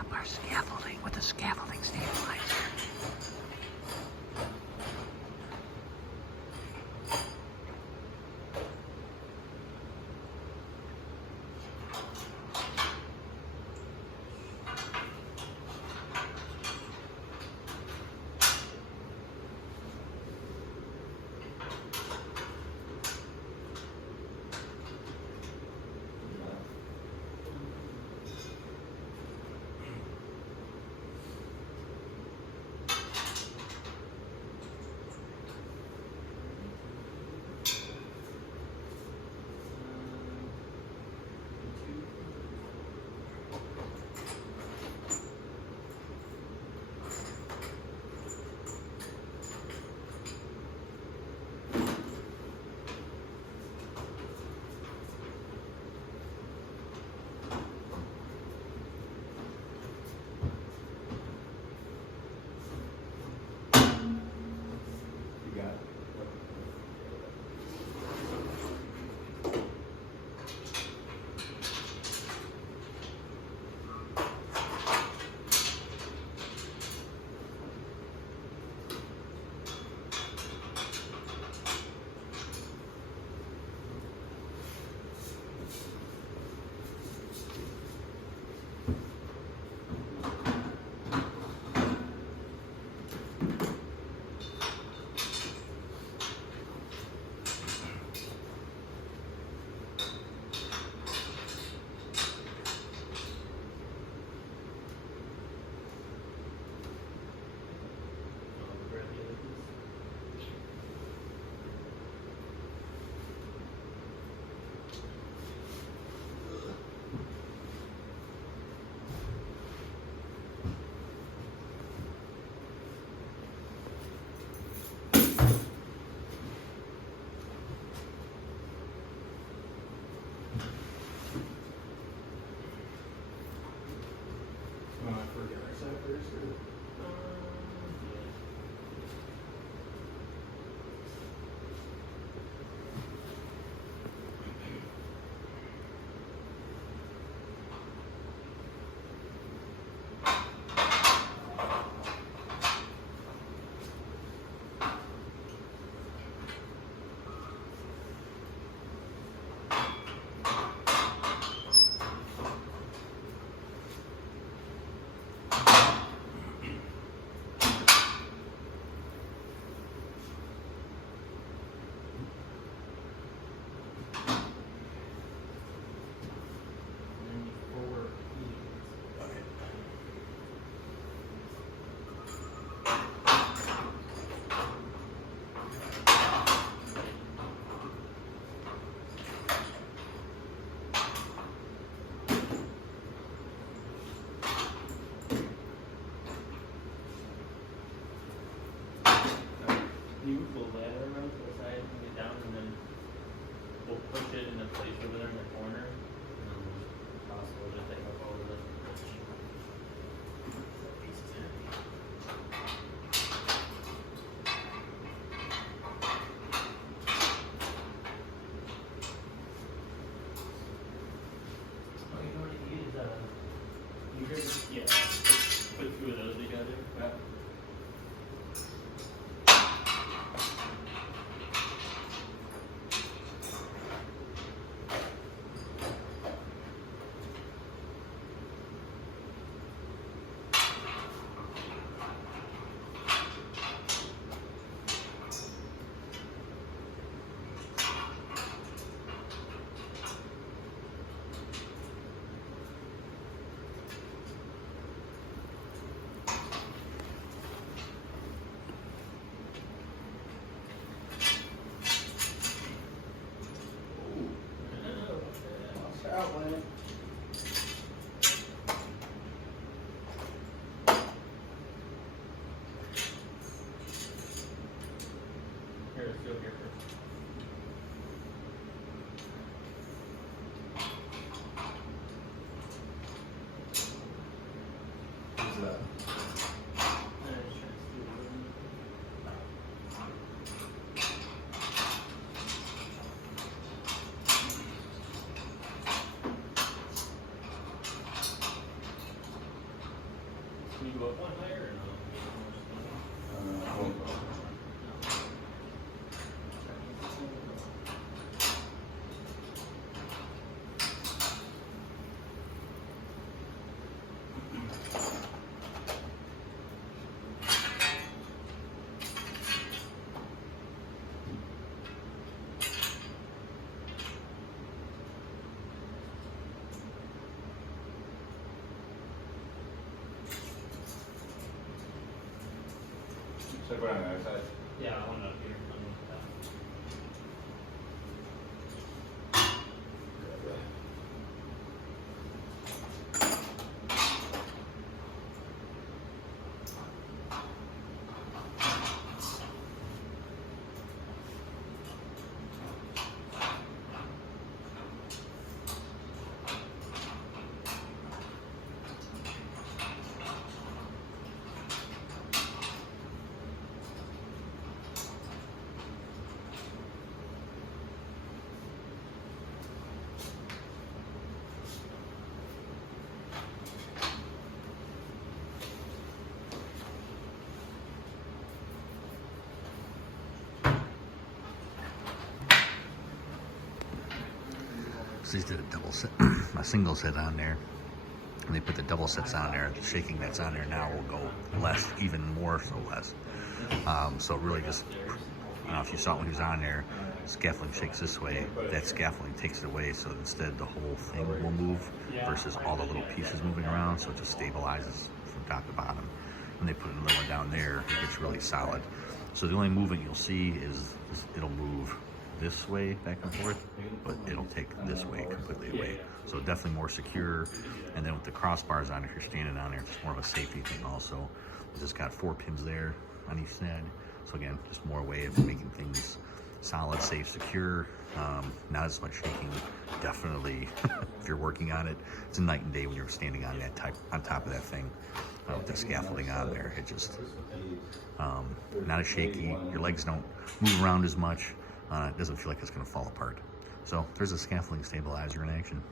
up our scaffolding with a scaffolding stabilizer. You pull the ladder around to the side, bring it down, and then we'll push it into place over there in the corner. And then if possible, just take up all of the Oh, you know what you use? You heard? Yeah. Put two of those together. Yeah. Outline. Here, let's go here first. Who's that? you go up one higher or no? So go on the other side. Yeah, one up here on the top. So these did a double set, a single set on there. And they put the double sets on there. The shaking that's on there now will go less, even more so less. So really just, I don't know if you saw it when he was on there, scaffolding shakes this way, that scaffolding takes it away, so instead the whole thing will move versus all the little pieces moving around, so it just stabilizes from top to bottom. When they put another one down there, it gets really solid. So the only movement you'll see is it'll move this way back and forth, but it'll take this way completely away. So definitely more secure. And then with the crossbars on, if you're standing on there, it's more of a safety thing also. It's just got 4 pins there on each side. So again, just more way of making things solid, safe, secure. Not as much shaking. Definitely, if you're working on it, it's a night and day when you're standing on that on top of that thing with the scaffolding on there. It just not as shaky. Your legs don't move around as much. It doesn't feel like it's going to fall apart. So there's a scaffolding stabilizer in action.